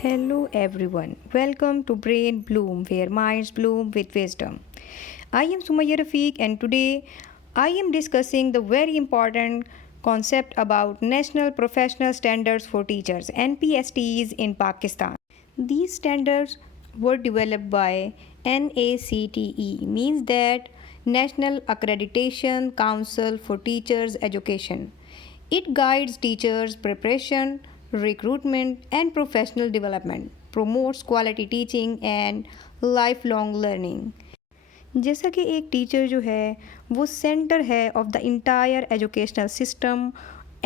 Hello everyone, welcome to Brain Bloom, where minds bloom with wisdom. I am Sumaya Rafiq, and today I am discussing the very important concept about National Professional Standards for Teachers (NPSTs) in Pakistan. These standards were developed by NACTE, means that National Accreditation Council for Teachers Education. It guides teachers' preparation, recruitment, and professional development, promotes quality teaching and lifelong learning. जैसा कि एक teacher जो है वो centre है of the entire educational system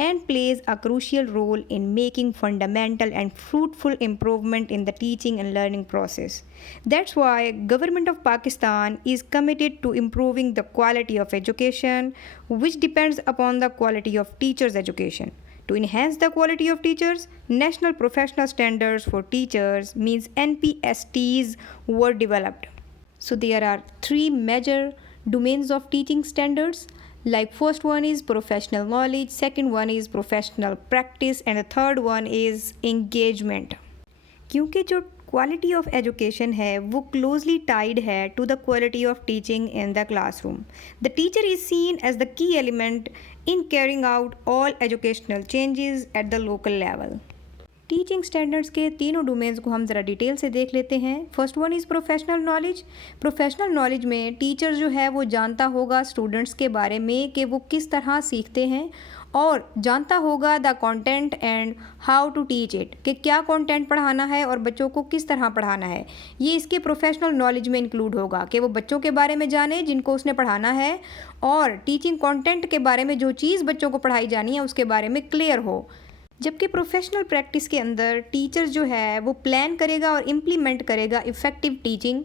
and plays a crucial role in making fundamental and fruitful improvement in the teaching and learning process. That's why government of Pakistan is committed to improving the quality of education, which depends upon the quality of teachers' education. To enhance the quality of teachers, National Professional Standards for Teachers means NPSTs were developed. So there are three major domains of teaching standards. Like first one is professional knowledge, second one is professional practice, and the third one is engagement. क्योंकि जो quality of education है वो closely tied है to the quality of teaching in the classroom. The teacher is seen as the key element in carrying out all educational changes at the local level. Teaching standards के तीनों domains को हम ज़रा detail से देख लेते हैं. First one is professional knowledge. Professional knowledge में टीचर जो है वो जानता होगा स्टूडेंट्स के बारे में कि वो किस तरह सीखते हैं और जानता होगा the content and how to teach it, कि क्या कंटेंट पढ़ाना है और बच्चों को किस तरह पढ़ाना है. ये इसके प्रोफेशनल नॉलेज में इंक्लूड होगा कि वो बच्चों के बारे में जाने जिनको उसने पढ़ाना है और टीचिंग कंटेंट के बारे में जो चीज़ बच्चों को पढ़ाई जानी है उसके बारे में क्लियर हो. जबकि प्रोफेशनल प्रैक्टिस के अंदर टीचर जो है वो प्लान करेगा और इम्प्लीमेंट करेगा इफ़ेक्टिव टीचिंग,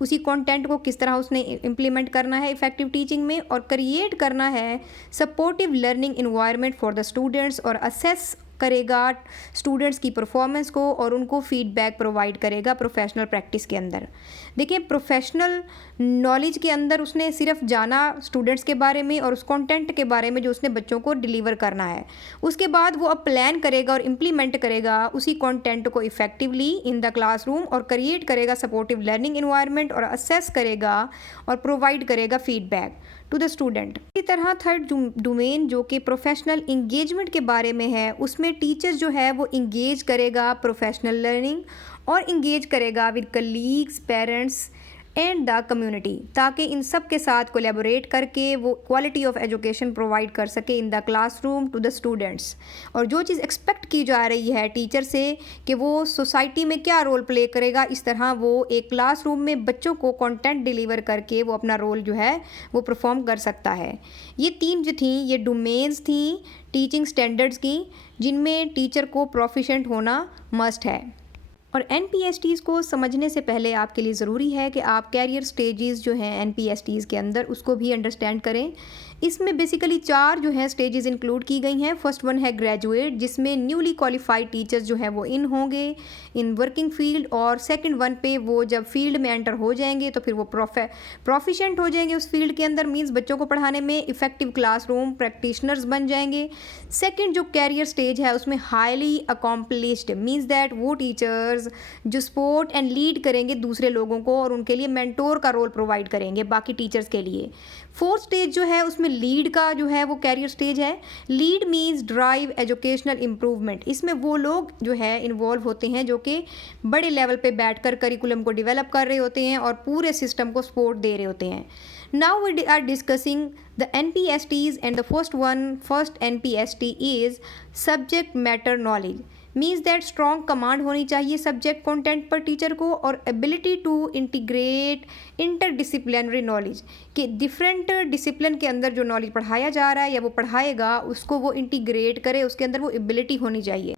उसी कंटेंट को किस तरह उसने इम्प्लीमेंट करना है इफ़ेक्टिव टीचिंग में, और क्रिएट करना है supportive learning environment for the students, और असेस करेगा स्टूडेंट्स की परफॉर्मेंस को और उनको फीडबैक प्रोवाइड करेगा प्रोफेशनल प्रैक्टिस के अंदर. देखिए प्रोफेशनल नॉलेज के अंदर उसने सिर्फ जाना स्टूडेंट्स के बारे में और उस कंटेंट के बारे में जो उसने बच्चों को डिलीवर करना है. उसके बाद वो अब प्लान करेगा और इम्प्लीमेंट करेगा उसी कंटेंट को इफेक्टिवली इन द क्लासरूम और क्रिएट करेगा सपोर्टिव लर्निंग इन्वायरमेंट और असेस करेगा और प्रोवाइड करेगा फीडबैक टू द स्टूडेंट. इसी तरह थर्ड डोमेन जो कि प्रोफेशनल इंगेजमेंट के बारे में है, उसमें टीचर जो है वो इंगेज करेगा प्रोफेशनल लर्निंग और इंगेज करेगा with colleagues, parents and the community, ताकि इन सब के साथ कोलैबोरेट करके वो क्वालिटी ऑफ एजुकेशन प्रोवाइड कर सके in the classroom to the students. और जो चीज़ एक्सपेक्ट की जा रही है टीचर से कि वो सोसाइटी में क्या रोल प्ले करेगा, इस तरह वो एक क्लासरूम में बच्चों को कंटेंट डिलीवर करके वो अपना रोल जो है वो परफॉर्म कर सकता है. ये तीन जो थी ये डोमेन्स थी टीचिंग स्टैंडर्ड्स की, जिनमें टीचर को प्रोफिशेंट होना मस्ट है. और NPSTs को समझने से पहले आपके लिए ज़रूरी है कि आप कैरियर स्टेजेस जो हैं NPSTs के अंदर उसको भी अंडरस्टैंड करें. इसमें बेसिकली चार जो है स्टेजेस इंक्लूड की गई हैं. फर्स्ट वन है ग्रेजुएट, जिसमें न्यूली क्वालिफाइड टीचर्स जो हैं वो इन होंगे इन वर्किंग फील्ड, और सेकंड वन पे वो जब फील्ड में एंटर हो जाएंगे तो फिर वो प्रोफिशेंट हो जाएंगे उस फील्ड के अंदर, मीन्स बच्चों को पढ़ाने में इफ़ेक्टिव क्लासरूम प्रैक्टिशनर्स बन जाएंगे. सेकेंड जो कैरियर स्टेज है उसमें हाईली अकॉम्प्लिश्ड, मीन्स दैट वो टीचर्स जो सपोर्ट एंड लीड करेंगे दूसरे लोगों को और उनके लिए मेंटोर का रोल प्रोवाइड करेंगे बाकी टीचर्स के लिए. फोर्थ स्टेज जो है उसमें लीड का जो है वो कैरियर स्टेज है. Lead means drive educational improvement. इसमें वो लोग जो है इन्वॉल्व होते हैं जो कि बड़े लेवल पे बैठकर करिकुलम को डेवलप कर रहे होते हैं और पूरे सिस्टम को सपोर्ट दे रहे होते हैं. Now we are discussing the NPSTs, and the first NPST is subject matter knowledge. Means that strong command होनी चाहिए सब्जेक्ट कंटेंट पर टीचर को, और ability to integrate interdisciplinary knowledge, कि डिफरेंट डिसिप्लिन के अंदर जो नॉलेज पढ़ाया जा रहा है या वो पढ़ाएगा उसको वो इंटीग्रेट करे, उसके अंदर वो एबिलिटी होनी चाहिए.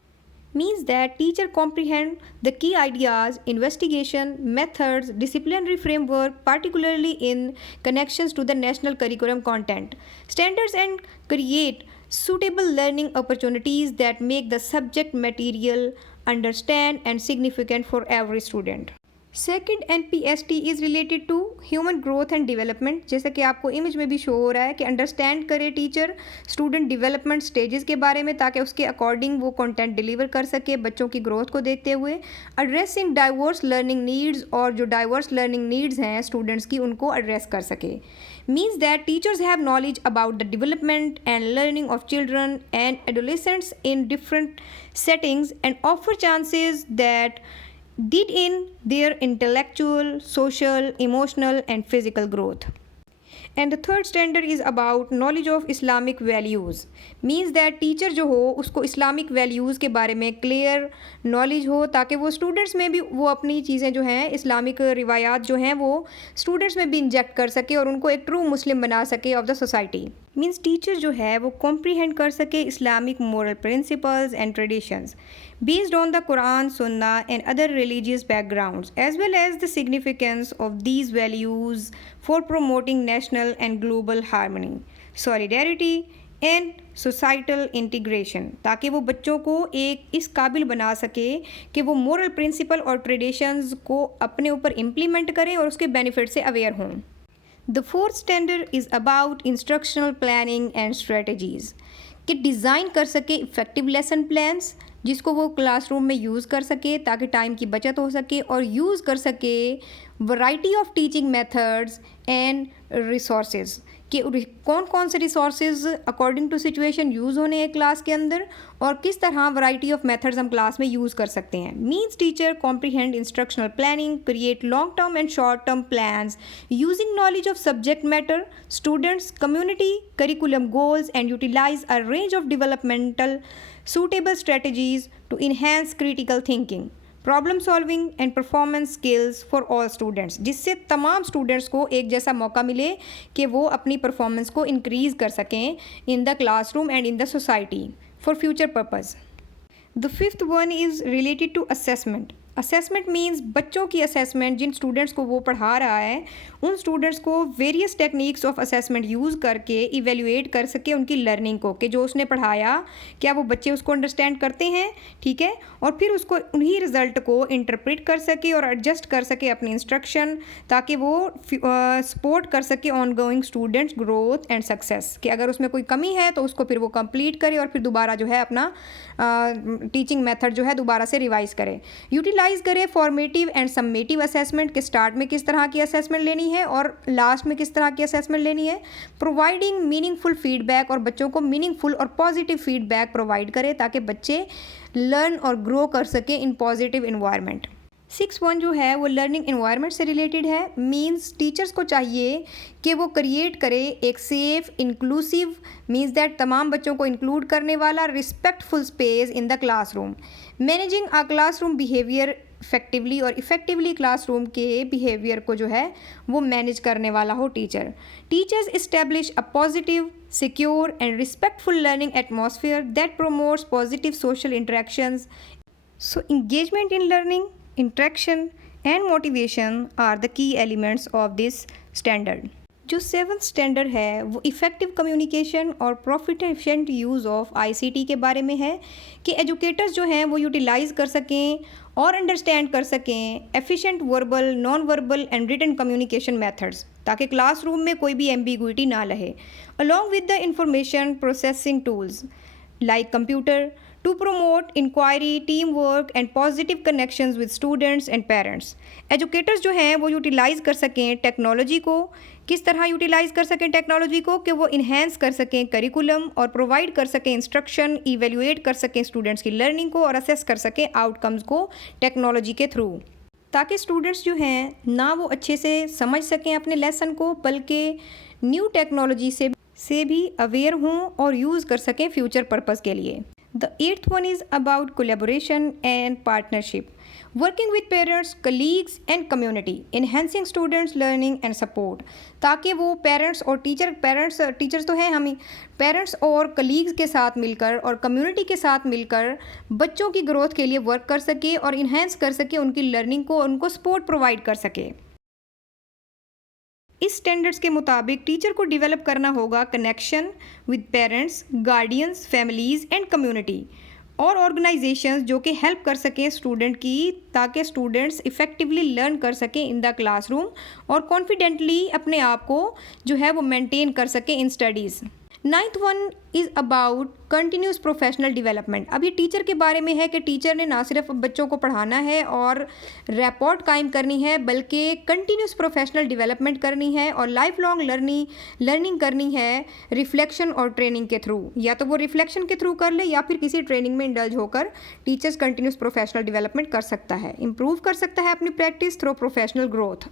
Means that teacher comprehend the key ideas, investigation, methods, disciplinary framework, particularly in connections to the national curriculum content, standards, and create suitable learning opportunities that make the subject material understand and significant for every student. Second NPST is related to human growth and development. जैसा कि आपको image में भी show हो रहा है कि understand करे टीचर स्टूडेंट डेवलपमेंट स्टेजेस के बारे में, ताकि उसके अकॉर्डिंग वो कंटेंट डिलीवर कर सके बच्चों की ग्रोथ को देखते हुए। एड्रेसिंग डाइवर्स लर्निंग नीड्स, और जो डाइवर्स लर्निंग नीड्स हैं स्टूडेंट्स की उनको एड्रेस कर सके। Means that teachers have knowledge about the development and learning of children and adolescents in different settings and offer chances that did in their intellectual, social, emotional and physical growth. And the third standard is about knowledge of Islamic values. Means that teacher जो हो उसको Islamic values के बारे में clear knowledge हो, ताकि वो students में भी वो अपनी चीज़ें जो हैं Islamic रिवायात जो हैं वो students में भी इंजेक्ट कर सके और उनको एक true Muslim बना सके of the society. Means teacher जो है वो कॉम्प्रीहेंड कर सके Islamic moral principles and traditions based on the Quran, Sunnah and other religious backgrounds as well as the significance of these values for promoting national and global harmony, solidarity and societal integration, ताकि वो बच्चों को एक इस काबिल बना सके कि वो मोरल प्रिंसिपल और ट्रेडिशंस को अपने ऊपर इम्प्लीमेंट करें और उसके बेनिफिट से अवेयर हों। The fourth standard is about instructional planning and strategies कि डिज़ाइन कर सके इफ़ेक्टिव लेसन प्लान्स जिसको वो क्लासरूम में यूज़ कर सके ताकि टाइम की बचत हो सके, और यूज़ कर सके variety of teaching methods and resources कि कौन कौन से resources according to situation use होने हैं क्लास के अंदर, और किस तरह वैरायटी ऑफ मेथड्स हम क्लास में यूज़ कर सकते हैं। Means teacher comprehend instructional planning, create long term and short term plans using knowledge of subject matter, students, community, curriculum goals and utilize a range of developmental suitable strategies to enhance critical thinking, problem solving and performance skills for all students, जिससे तमाम students को एक जैसा मौका मिले कि वो अपनी परफॉर्मेंस को इंक्रीज़ कर सकें in the classroom and in the society for future purpose. The fifth one is related to assessment. Assessment means बच्चों की असेसमेंट, जिन स्टूडेंट्स को वो पढ़ा रहा है उन स्टूडेंट्स को various techniques of assessment use करके इवेल्युएट कर सके उनकी लर्निंग को, कि जो उसने पढ़ाया क्या वो बच्चे उसको अंडरस्टैंड करते हैं, ठीक है, और फिर उसको उन्हीं रिज़ल्ट को इंटरप्रेट कर सके और एडजस्ट कर सके अपनी इंस्ट्रक्शन, ताकि वो सपोर्ट कर सके on going students growth and success, कि अगर उसमें कोई कमी है तो उसको फिर वो कंप्लीट करे और फिर दोबारा जो है अपना टीचिंग मेथड जो है दोबारा से रिवाइज करे। यूटिलाइज करे फॉर्मेटिव एंड सम्मेटिव असेसमेंट के स्टार्ट में किस तरह की असेसमेंट लेनी है और लास्ट में किस तरह की असेसमेंट लेनी है। प्रोवाइडिंग मीनिंगफुल फीडबैक, और बच्चों को मीनिंगफुल और पॉजिटिव फीडबैक प्रोवाइड करे ताकि बच्चे लर्न और ग्रो कर सके इन पॉजिटिव इन्वायरमेंट। 6.1 जो है वो लर्निंग इन्वायरमेंट से रिलेटेड है। मींस टीचर्स को चाहिए कि वो क्रिएट करे एक सेफ, इंक्लूसिव, मींस दैट तमाम बच्चों को इंक्लूड करने वाला respectful space in the classroom. Managing a classroom behaviour effectively, और इफेक्टिवली क्लासरूम के बिहेवियर को जो है वो मैनेज करने वाला हो teacher. Teachers establish a positive, secure and respectful learning atmosphere that promotes positive social interactions. So engagement in learning, interaction and motivation are the key elements of this standard। जो 7th standard है वो effective communication और profit efficient use of ICT के बारे में है, कि educators जो हैं वो यूटिलाइज कर सकें और अंडरस्टैंड कर सकें efficient verbal, non verbal and written communication methods, ताकि क्लासरूम में कोई भी एम्बिगुइटी ना रहे, along with the information processing tools like computer to promote inquiry, teamwork and positive connections with students and parents। Educators जो हैं वो यूटिलाइज़ कर सकें टेक्नोलॉजी को, किस तरह यूटिलाइज़ कर सकें टेक्नोलॉजी को, कि वो इन्हेंस कर सकें करिकुलम और प्रोवाइड कर सकें इंस्ट्रक्शन, इवेल्युएट कर सकें स्टूडेंट्स की लर्निंग को और असेस कर सकें आउटकम्स को टेक्नोलॉजी के थ्रू, ताकि स्टूडेंट्स जो हैं ना वो अच्छे से समझ सकें अपने लेसन को, बल्कि न्यू टेक्नोलॉजी से भी अवेयर हों और यूज़ कर सकें फ्यूचर पर्पज़ के लिए। The 8th one is about collaboration and partnership, working with parents, colleagues and community, enhancing students learning and support, ताकि वो पेरेंट्स और टीचर्स तो हैं हम ही, पेरेंट्स और कलीग्स के साथ मिलकर और कम्युनिटी के साथ मिलकर बच्चों की ग्रोथ के लिए वर्क कर सके और इन्हेंस कर सके उनकी लर्निंग को, उनको सपोर्ट प्रोवाइड कर सके। इस स्टैंडर्ड्स के मुताबिक टीचर को डेवलप करना होगा connection with parents, guardians, families and community, और ऑर्गेनाइजेशंस जो कि हेल्प कर सकें स्टूडेंट की, ताकि स्टूडेंट्स इफ़ेक्टिवली लर्न कर सकें इन द क्लासरूम और कॉन्फिडेंटली अपने आप को जो है वो मेंटेन कर सकें इन studies. 9th one is about continuous professional development. अब ये टीचर के बारे में है कि टीचर ने ना सिर्फ बच्चों को पढ़ाना है और रैपोर्ट कायम करनी है, बल्कि कंटिन्यूस प्रोफेशनल डेवलपमेंट करनी है और लाइफ लॉन्ग लर्निंग करनी है रिफ्लेक्शन और ट्रेनिंग के थ्रू। या तो वो रिफ्लेक्शन के थ्रू कर ले या फिर किसी ट्रेनिंग में इंडल्ज होकर टीचर्स कंटिन्यूस प्रोफेशनल डेवलपमेंट कर सकता है, इम्प्रूव कर सकता है अपनी practice through professional growth.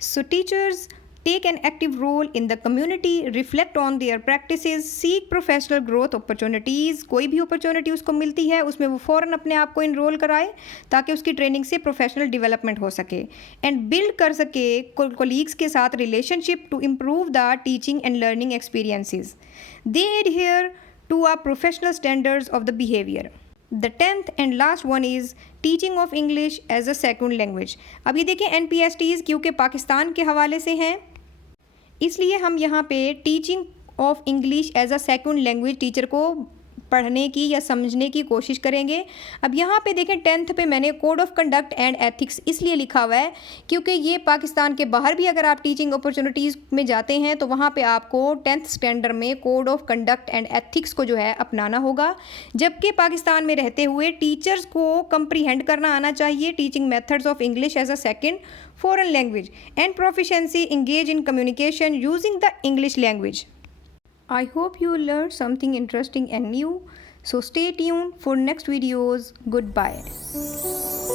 So teachers take an active role in the community, reflect on their practices, seek professional growth opportunities। कोई भी अपॉर्चुनिटी उसको मिलती है उसमें वो फ़ौरन अपने आप को इनरोल कराए ताकि उसकी ट्रेनिंग से प्रोफेशनल डेवलपमेंट हो सके एंड बिल्ड कर सके कोलीग्स के साथ relationship to improve the teaching and learning experiences. They adhere to our professional standards of the behaviour. The 10th and last one is teaching of English as a second language। अब ये देखें NPSTs क्योंकि पाकिस्तान के हवाले से हैं, इसलिए हम यहाँ पे teaching of English as a second language teacher को पढ़ने की या समझने की कोशिश करेंगे। अब यहाँ पे देखें 10th पे मैंने code of conduct and ethics इसलिए लिखा हुआ है क्योंकि ये पाकिस्तान के बाहर भी अगर आप टीचिंग अपॉर्चुनिटीज़ में जाते हैं तो वहाँ पे आपको 10th स्टैंडर्ड में code of conduct and ethics को जो है अपनाना होगा, जबकि पाकिस्तान में रहते हुए टीचर्स को कंप्रीहेंड करना आना चाहिए teaching methods of English as a second foreign language and proficiency engage in communication using the English language. I hope you learned something interesting and new. So stay tuned for next videos. Goodbye.